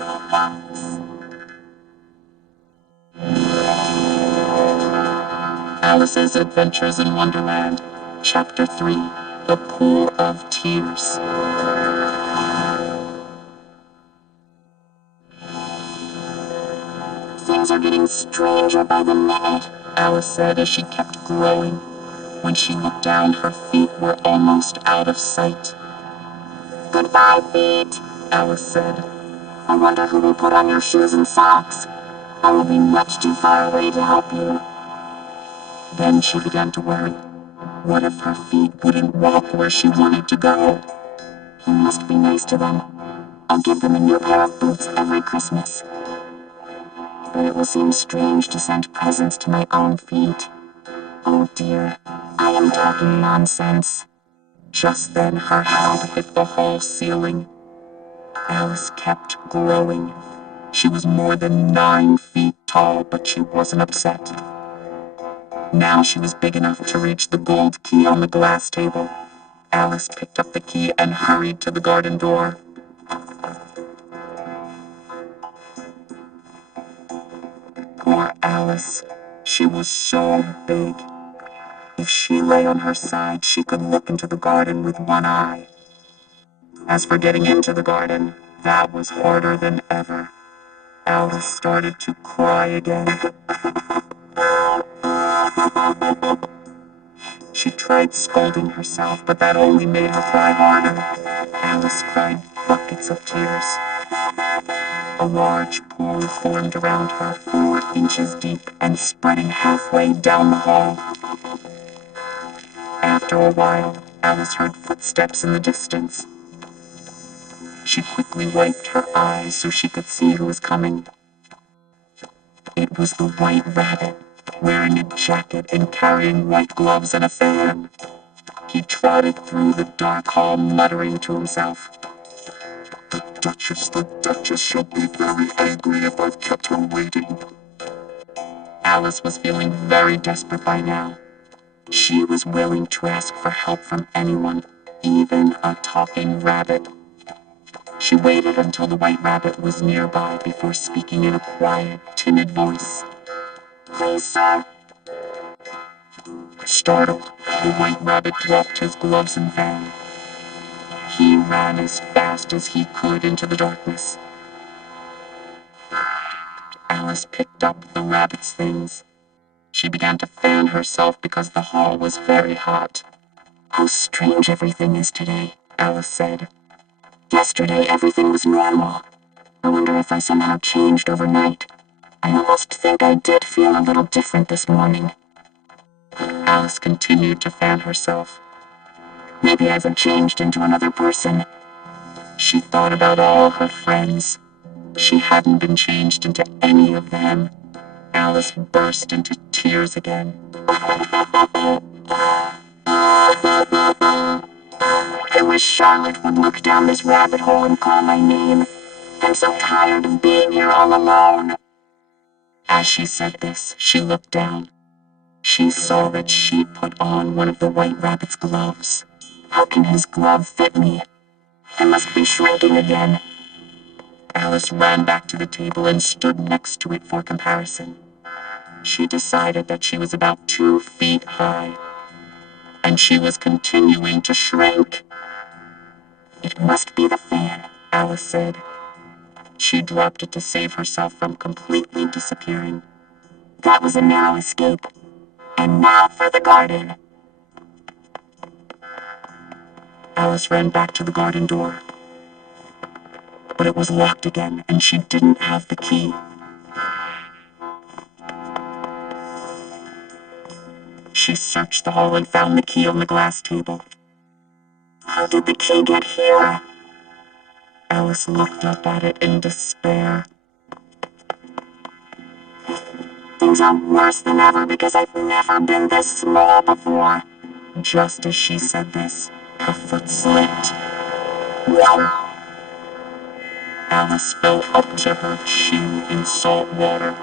little box. Alice's Adventures in Wonderland, Chapter 3, The Pool of Tears. Things are getting stranger by the minute, Alice said as she kept growing. When she looked down, her feet were almost out of sight. Goodbye, feet, Alice said. I wonder who will put on your shoes and socks. I will be much too far away to help you. Then she began to worry. What if her feet wouldn't walk where she wanted to go? He must be nice to them. I'll give them a new pair of boots every Christmas. But it will seem strange to send presents to my own feet. Oh dear, I am talking nonsense. Just then her head hit the hall ceiling. Alice kept growing. She was more than 9 feet tall, but she wasn't upset. Now she was big enough to reach the gold key on the glass table. Alice picked up the key and hurried to the garden door. Poor Alice. She was so big. If she lay on her side, she could look into the garden with one eye. As for getting into the garden, that was harder than ever. Alice started to cry again. She tried scolding herself, but that only made her cry harder. Alice cried buckets of tears. A large pool formed around her, 4 inches deep and spreading halfway down the hall. After a while, Alice heard footsteps in the distance. She quickly wiped her eyes so she could see who was coming. It was the White Rabbit, wearing a jacket and carrying white gloves and a fan. He trotted through the dark hall, muttering to himself. The Duchess shall be very angry if I've kept her waiting. Alice was feeling very desperate by now. She was willing to ask for help from anyone, even a talking rabbit. She waited until the White Rabbit was nearby before speaking in a quiet, timid voice. Please, sir. Startled, the White Rabbit dropped his gloves and fan. He ran as fast as he could into the darkness. Alice picked up the rabbit's things. She began to fan herself because the hall was very hot. How strange everything is today, Alice said. Yesterday everything was normal. I wonder if I somehow changed overnight. I almost think I did feel a little different this morning. Alice continued to fan herself. Maybe I've changed into another person. She thought about all her friends. She hadn't been changed into any of them. Alice burst into tears again. I wish Charlotte would look down this rabbit hole and call my name. I'm so tired of being here all alone. As she said this, she looked down. She saw that she put on one of the White Rabbit's gloves. How can his glove fit me? I must be shrinking again. Alice ran back to the table and stood next to it for comparison. She decided that she was about 2 feet high, and she was continuing to shrink. It must be the fan, Alice said. She dropped it to save herself from completely disappearing. That was a narrow escape. And now for the garden. Alice ran back to the garden door. But it was locked again, and she didn't have the key. She searched the hall and found the key on the glass table. How did the key get here? Alice looked up at it in despair. Things are worse than ever because I've never been this small before. Just as she said this, her foot slipped. Alice fell up to her chin in salt water.